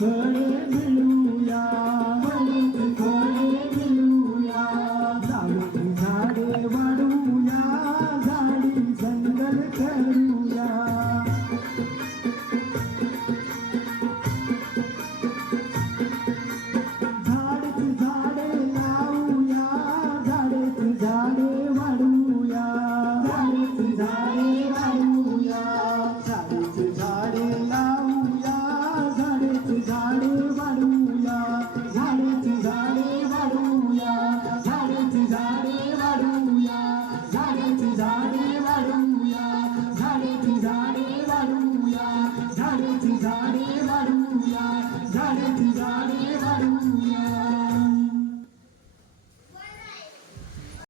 Bye. ধারে